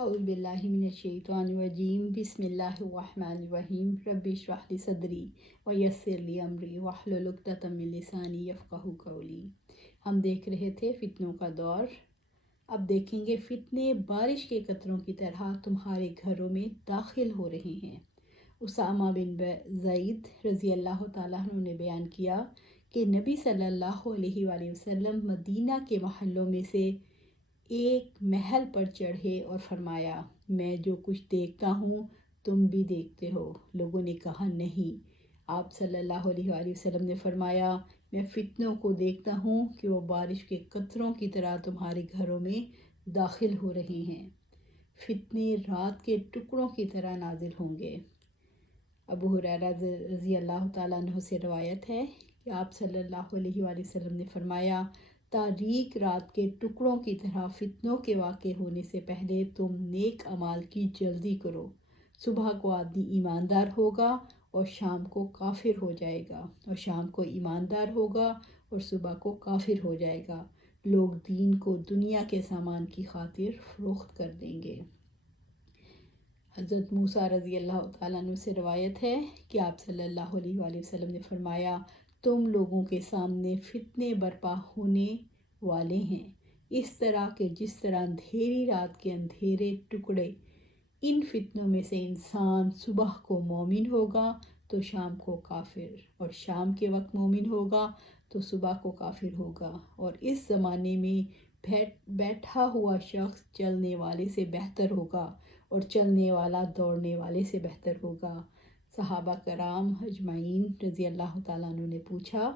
اعوذ باللہ من الشیطان الرجیم بسم اللہ الرحمن الرحیم رب اشرح لی صدری ویسر لی امری واحلل عقدۃ من لسانی یفقہوا قولی۔ ہم دیکھ رہے تھے فتنوں کا دور۔ اب دیکھیں گے فتنے بارش کے قطروں کی طرح تمہارے گھروں میں داخل ہو رہے ہیں۔ اسامہ بن زید رضی اللہ تعالیٰ عنہ نے بیان کیا کہ نبی صلی اللہ علیہ وآلہ وسلم مدینہ کے محلوں میں سے ایک محل پر چڑھے اور فرمایا، میں جو کچھ دیکھتا ہوں تم بھی دیکھتے ہو؟ لوگوں نے کہا نہیں۔ آپ صلی اللہ علیہ وآلہ وسلم نے فرمایا، میں فتنوں کو دیکھتا ہوں کہ وہ بارش کے قطروں کی طرح تمہارے گھروں میں داخل ہو رہے ہیں۔ فتنے رات کے ٹکڑوں کی طرح نازل ہوں گے۔ ابو ہریرہ رضی اللہ تعالیٰ عنہ سے روایت ہے کہ آپ صلی اللہ علیہ وآلہ وسلم نے فرمایا، تاریک رات کے ٹکڑوں کی طرح فتنوں کے واقع ہونے سے پہلے تم نیک اعمال کی جلدی کرو۔ صبح کو آدمی ایماندار ہوگا اور شام کو کافر ہو جائے گا، اور شام کو ایماندار ہوگا اور صبح کو کافر ہو جائے گا۔ لوگ دین کو دنیا کے سامان کی خاطر فروخت کر دیں گے۔ حضرت موسیٰ رضی اللہ تعالیٰ عنہ سے روایت ہے کہ آپ صلی اللہ علیہ وآلہ وسلم نے فرمایا، تم لوگوں کے سامنے فتنے برپا ہونے والے ہیں، اس طرح کہ جس طرح اندھیری رات کے اندھیرے ٹکڑے۔ ان فتنوں میں سے انسان صبح کو مومن ہوگا تو شام کو کافر، اور شام کے وقت مومن ہوگا تو صبح کو کافر ہوگا، اور اس زمانے میں بیٹھا ہوا شخص چلنے والے سے بہتر ہوگا اور چلنے والا دوڑنے والے سے بہتر ہوگا۔ صحابہ کرام اجمعین رضی اللہ تعالیٰ عنہ نے پوچھا،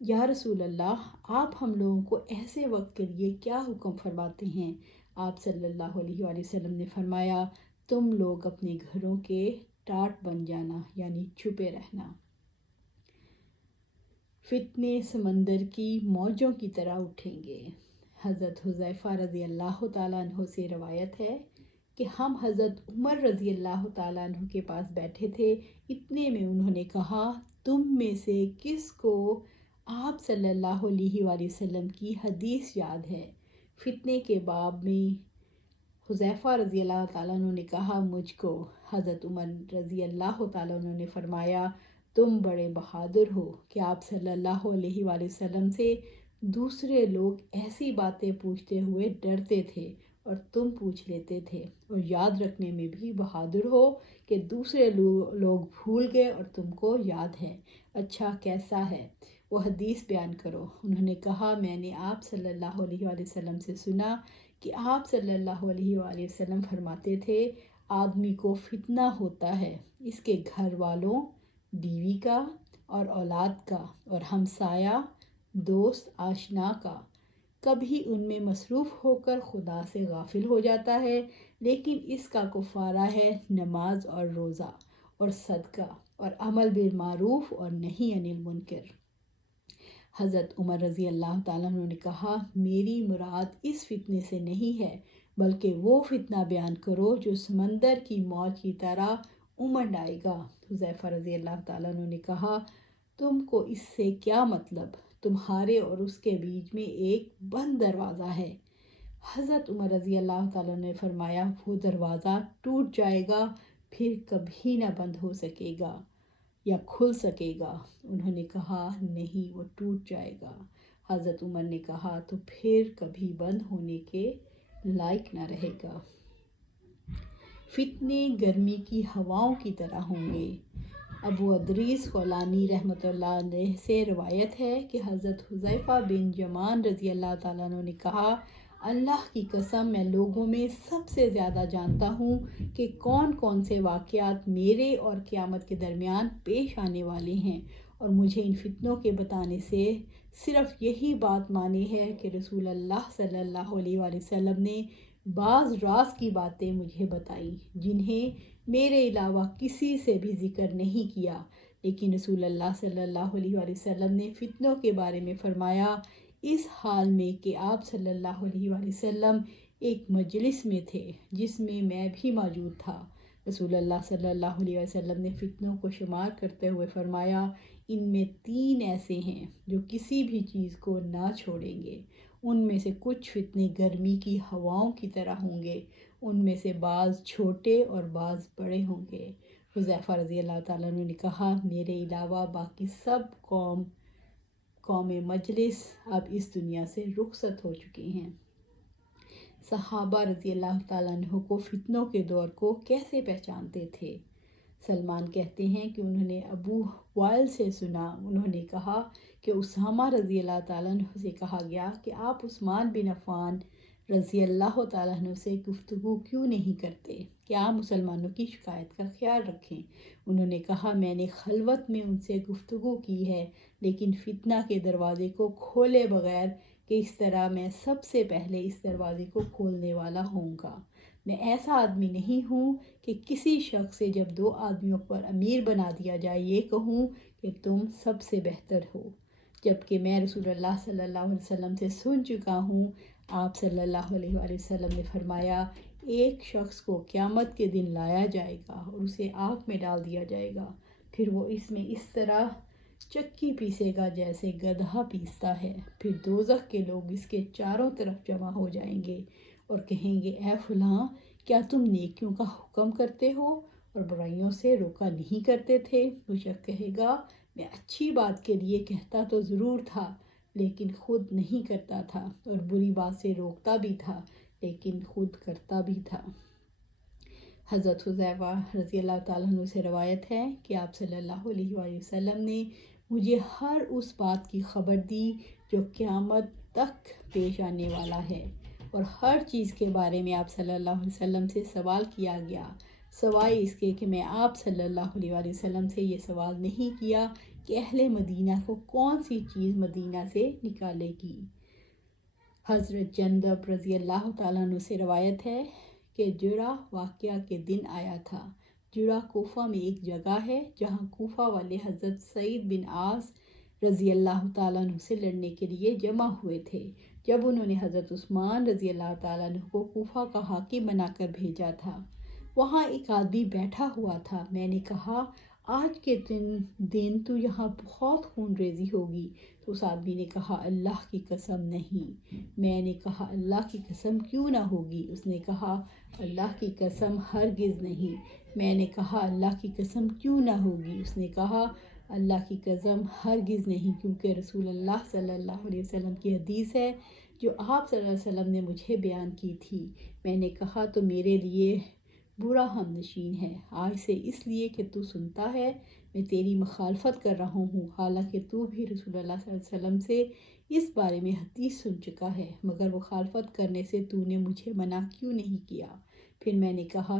یا رسول اللہ، آپ ہم لوگوں کو ایسے وقت کے لیے کیا حکم فرماتے ہیں؟ آپ صلی اللہ علیہ وآلہ وسلم نے فرمایا، تم لوگ اپنے گھروں کے ٹاٹ بن جانا، یعنی چھپے رہنا۔ فتنے سمندر کی موجوں کی طرح اٹھیں گے۔ حضرت حذیفہ رضی اللہ تعالیٰ عنہ سے روایت ہے کہ ہم حضرت عمر رضی اللہ تعالیٰ عنہ کے پاس بیٹھے تھے، اتنے میں انہوں نے کہا، تم میں سے کس کو آپ صلی اللہ علیہ وآلہ وسلم کی حدیث یاد ہے؟ فتنے کے باب میں حذیفہ رضی اللہ تعالیٰ عنہ نے کہا، مجھ کو۔ حضرت عمر رضی اللہ تعالیٰ عنہ نے فرمایا، تم بڑے بہادر ہو کہ آپ صلی اللہ علیہ وآلہ وسلم سے دوسرے لوگ ایسی باتیں پوچھتے ہوئے ڈرتے تھے اور تم پوچھ لیتے تھے، اور یاد رکھنے میں بھی بہادر ہو کہ دوسرے لوگ بھول گئے اور تم کو یاد ہے۔ اچھا کیسا ہے وہ حدیث بیان کرو۔ انہوں نے کہا، میں نے آپ صلی اللہ علیہ وآلہ وسلم سے سنا کہ آپ صلی اللہ علیہ وآلہ وسلم فرماتے تھے، آدمی کو فتنہ ہوتا ہے اس کے گھر والوں، بیوی کا اور اولاد کا، اور ہمسایہ، دوست، آشنا کا۔ کبھی ان میں مصروف ہو کر خدا سے غافل ہو جاتا ہے، لیکن اس کا کفارہ ہے نماز اور روزہ اور صدقہ اور عمل بالمعروف اور نہی عن المنکر۔ حضرت عمر رضی اللہ تعالیٰ عنہ نے کہا، میری مراد اس فتنے سے نہیں ہے، بلکہ وہ فتنہ بیان کرو جو سمندر کی موج کی طرح امنڈ آئے گا۔ حذیفہ رضی اللہ تعالیٰ عنہ نے کہا، تم کو اس سے کیا مطلب؟ تمہارے اور اس کے بیچ میں ایک بند دروازہ ہے۔ حضرت عمر رضی اللہ تعالیٰ عنہ نے فرمایا، وہ دروازہ ٹوٹ جائے گا، پھر کبھی نہ بند ہو سکے گا یا کھل سکے گا۔ انہوں نے کہا، نہیں، وہ ٹوٹ جائے گا۔ حضرت عمر نے کہا، تو پھر کبھی بند ہونے کے لائق نہ رہے گا۔ فتنے گرمی کی ہواؤں کی طرح ہوں گے۔ ابو ادریس خولانی رحمۃ اللہ علیہ سے روایت ہے کہ حضرت حذیفہ بن یمان رضی اللہ تعالیٰ عنہ نے کہا، اللہ کی قسم، میں لوگوں میں سب سے زیادہ جانتا ہوں کہ کون کون سے واقعات میرے اور قیامت کے درمیان پیش آنے والے ہیں، اور مجھے ان فتنوں کے بتانے سے صرف یہی بات مانی ہے کہ رسول اللہ صلی اللہ علیہ وآلہ وسلم نے بعض راز کی باتیں مجھے بتائیں جنہیں میرے علاوہ کسی سے بھی ذکر نہیں کیا، لیکن رسول اللہ صلی اللہ علیہ وآلہ وسلم نے فتنوں کے بارے میں فرمایا اس حال میں کہ آپ صلی اللہ علیہ وآلہ وسلم ایک مجلس میں تھے جس میں میں بھی موجود تھا۔ رسول اللہ صلی اللہ علیہ وسلم نے فتنوں کو شمار کرتے ہوئے فرمایا، ان میں 3 ایسے ہیں جو کسی بھی چیز کو نہ چھوڑیں گے، ان میں سے کچھ فتنے گرمی کی ہواؤں کی طرح ہوں گے، ان میں سے بعض چھوٹے اور بعض بڑے ہوں گے۔ حذیفہ رضی اللہ تعالیٰ عنہ نے کہا، میرے علاوہ باقی سب قوم مجلس اب اس دنیا سے رخصت ہو چکی ہیں۔ صحابہ رضی اللہ تعالیٰ عنہ کو فتنوں کے دور کو کیسے پہچانتے تھے؟ سلمان کہتے ہیں کہ انہوں نے ابو وائل سے سنا، انہوں نے کہا کہ اسامہ رضی اللہ تعالیٰ عنہ سے کہا گیا کہ آپ عثمان بن عفان رضی اللہ تعالیٰ عنہ سے گفتگو کیوں نہیں کرتے کہ آپ مسلمانوں کی شکایت کا خیال رکھیں۔ انہوں نے کہا، میں نے خلوت میں ان سے گفتگو کی ہے، لیکن فتنہ کے دروازے کو کھولے بغیر کہ اس طرح میں سب سے پہلے اس دروازے کو کھولنے والا ہوں گا۔ میں ایسا آدمی نہیں ہوں کہ کسی شخص سے جب دو آدمیوں پر امیر بنا دیا جائے یہ کہوں کہ تم سب سے بہتر ہو، جبکہ میں رسول اللہ صلی اللہ علیہ وسلم سے سن چکا ہوں۔ آپ صلی اللہ علیہ وآلہ وسلم نے فرمایا، ایک شخص کو قیامت کے دن لایا جائے گا اور اسے آگ میں ڈال دیا جائے گا، پھر وہ اس میں اس طرح چکی پیسے گا جیسے گدھا پیستا ہے، پھر دوزخ کے لوگ اس کے چاروں طرف جمع ہو جائیں گے اور کہیں گے، اے فلاں، کیا تم نیکیوں کا حکم کرتے ہو اور برائیوں سے روکا نہیں کرتے تھے؟ وہ شخص کہے گا، میں اچھی بات کے لیے کہتا تو ضرور تھا لیکن خود نہیں کرتا تھا، اور بری بات سے روکتا بھی تھا لیکن خود کرتا بھی تھا۔ حضرت حذیفہ رضی اللہ تعالیٰ عنہ سے روایت ہے کہ آپ صلی اللہ علیہ وآلہ وسلم نے مجھے ہر اس بات کی خبر دی جو قیامت تک پیش آنے والا ہے، اور ہر چیز کے بارے میں آپ صلی اللہ علیہ وسلم سے سوال کیا گیا، سوائے اس کے کہ میں آپ صلی اللہ علیہ وآلہ وسلم سے یہ سوال نہیں کیا کہ اہل مدینہ کو کون سی چیز مدینہ سے نکالے گی۔ حضرت جندب رضی اللہ تعالیٰ عنہ سے روایت ہے کہ جرہ واقعہ کے دن آیا تھا۔ جرہ کوفہ میں ایک جگہ ہے جہاں کوفہ والے حضرت سعید بن عاص رضی اللہ تعالیٰ عنہ سے لڑنے کے لیے جمع ہوئے تھے۔ جب انہوں نے حضرت عثمان رضی اللہ تعالیٰ عنہ کو کوفہ کا حاکم بنا کر بھیجا تھا، وہاں ایک آدمی بیٹھا ہوا تھا۔ میں نے کہا، آج کے دن تو یہاں بہت خون ریزی ہوگی۔ تو اس آدمی نے کہا، اللہ کی قسم نہیں۔ میں نے کہا، اللہ کی قسم کیوں نہ ہوگی؟ اس نے کہا، اللہ کی قسم ہرگز نہیں۔ میں نے کہا، اللہ کی قسم کیوں نہ ہوگی؟ اس نے کہا، اللہ کی قسم ہرگز نہیں، کیونکہ رسول اللہ صلی اللہ علیہ وسلم کی حدیث ہے جو آپ صلی اللہ علیہ وسلم نے مجھے بیان کی تھی۔ میں نے کہا، تو میرے لیے برا ہم نشین ہے، آج سے اس لیے کہ تو سنتا ہے میں تیری مخالفت کر رہا ہوں، حالانکہ تو بھی رسول اللہ صلی اللہ علیہ وسلم سے اس بارے میں حدیث سن چکا ہے، مگر مخالفت کرنے سے تو نے مجھے منع کیوں نہیں کیا؟ پھر میں نے کہا،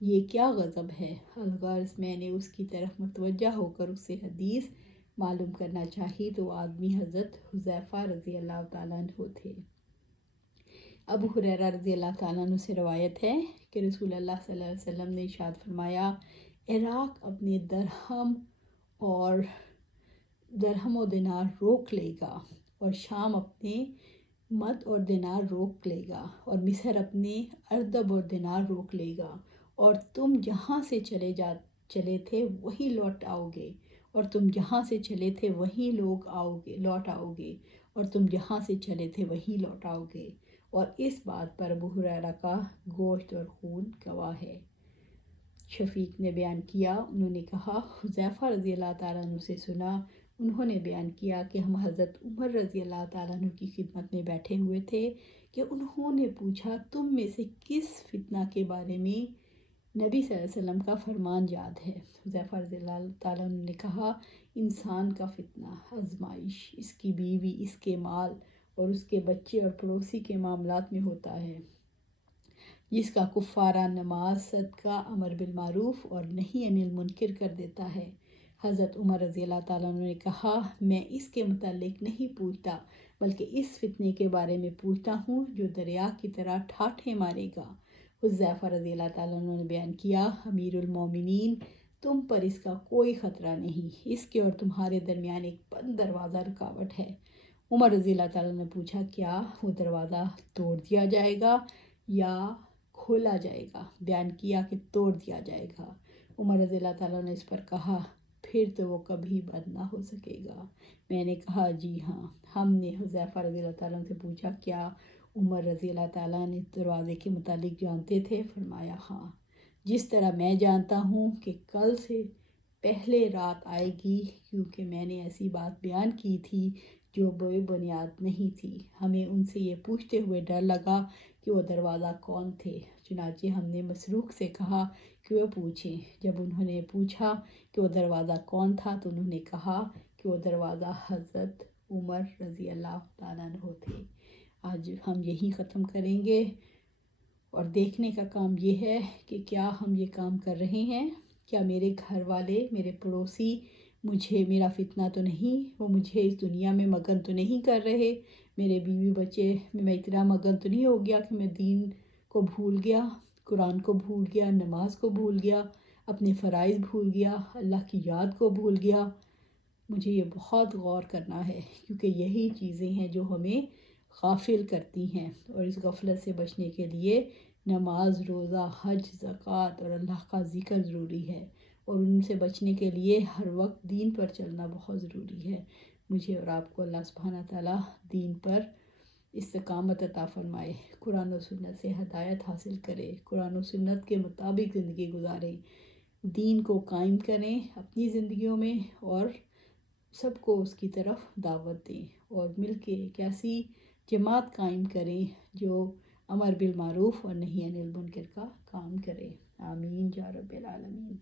یہ کیا غضب ہے؟ الغرض میں نے اس کی طرف متوجہ ہو کر اس سے حدیث معلوم کرنا چاہی تو آدمی حضرت حذیفہ رضی اللہ تعالیٰ عنہ تھے۔ ابو ہریرہ رضی اللہ تعالیٰ عنہ سے روایت ہے کہ رسول اللہ صلی اللہ علیہ وسلم نے ارشاد فرمایا، عراق اپنے درہم و دینار روک لے گا، اور شام اپنے مد اور دینار روک لے گا، اور مصر اپنے اردب اور دینار روک لے گا، اور تم جہاں سے چلے تھے وہی لوٹ آؤ گے، اور تم جہاں سے چلے تھے وہی لوٹ آؤ گے، اور تم جہاں سے چلے تھے وہی لوٹ آؤ گے۔ اور اس بات پر ابو ہریرہ کا گوشت اور خون گواہ ہے۔ شفیق نے بیان کیا، انہوں نے کہا، حذیفہ رضی اللہ تعالیٰ عنہ سے سنا، انہوں نے بیان کیا کہ ہم حضرت عمر رضی اللہ تعالیٰ عنہ کی خدمت میں بیٹھے ہوئے تھے کہ انہوں نے پوچھا، تم میں سے کس فتنہ کے بارے میں نبی صلی اللہ علیہ وسلم کا فرمان یاد ہے؟ حذیفہ رضی اللہ تعالیٰ عنہ نے کہا، انسان کا فتنہ، آزمائش، اس کی بیوی، اس کے مال اور اس کے بچے اور پڑوسی کے معاملات میں ہوتا ہے، جس کا کفارہ نماز، صدقہ، امر بالمعروف اور نہی عن المنکر کر دیتا ہے۔ حضرت عمر رضی اللہ تعالیٰ عنہ نے کہا، میں اس کے متعلق نہیں پوچھتا بلکہ اس فتنے کے بارے میں پوچھتا ہوں جو دریا کی طرح ٹھاٹھیں مارے گا۔ حذیفہ رضی اللہ تعالیٰ عنہ نے بیان کیا، امیر المومنین، تم پر اس کا کوئی خطرہ نہیں، اس کے اور تمہارے درمیان ایک بند دروازہ رکاوٹ ہے۔ عمر رضی اللہ تعالیٰ عنہ نے پوچھا، کیا وہ دروازہ توڑ دیا جائے گا یا کھولا جائے گا؟ بیان کیا کہ توڑ دیا جائے گا۔ عمر رضی اللہ تعالیٰ نے اس پر کہا، پھر تو وہ کبھی بد نہ ہو سکے گا۔ میں نے کہا جی ہاں۔ ہم نے حذیفہ رضی اللہ تعالیٰ عنہ سے پوچھا کیا عمر رضی اللہ تعالیٰ نے دروازے کے متعلق جانتے تھے؟ فرمایا ہاں، جس طرح میں جانتا ہوں کہ کل سے پہلے رات آئے گی، کیونکہ میں نے ایسی بات بیان کی تھی جو بے بنیاد نہیں تھی۔ ہمیں ان سے یہ پوچھتے ہوئے ڈر لگا کہ وہ دروازہ کون تھے، چنانچہ ہم نے مسروق سے کہا کہ وہ پوچھیں۔ جب انہوں نے پوچھا کہ وہ دروازہ کون تھا تو انہوں نے کہا کہ وہ دروازہ حضرت عمر رضی اللہ تعالیٰ عنہ تھے۔ آج ہم یہی ختم کریں گے اور دیکھنے کا کام یہ ہے کہ کیا ہم یہ کام کر رہے ہیں، کیا میرے گھر والے، میرے پڑوسی مجھے، میرا فتنہ تو نہیں، وہ مجھے اس دنیا میں مگن تو نہیں کر رہے، میرے بیوی بچے میں اتنا مگن تو نہیں ہو گیا کہ میں دین کو بھول گیا، قرآن کو بھول گیا، نماز کو بھول گیا، اپنے فرائض بھول گیا، اللہ کی یاد کو بھول گیا۔ مجھے یہ بہت غور کرنا ہے، کیونکہ یہی چیزیں ہیں جو ہمیں غافل کرتی ہیں، اور اس غفلت سے بچنے کے لیے نماز، روزہ، حج، زکوٰۃ اور اللہ کا ذکر ضروری ہے، اور ان سے بچنے کے لیے ہر وقت دین پر چلنا بہت ضروری ہے۔ مجھے اور آپ کو اللہ سبحانہ تعالیٰ دین پر استقامت عطا فرمائے، قرآن و سنت سے ہدایت حاصل کرے، قرآن و سنت کے مطابق زندگی گزاریں، دین کو قائم کریں اپنی زندگیوں میں، اور سب کو اس کی طرف دعوت دیں، اور مل کے ایک ایسی جماعت قائم کریں جو امر بالمعروف اور نہی عن المنکر کا کام کرے۔ آمین یا رب العالمین۔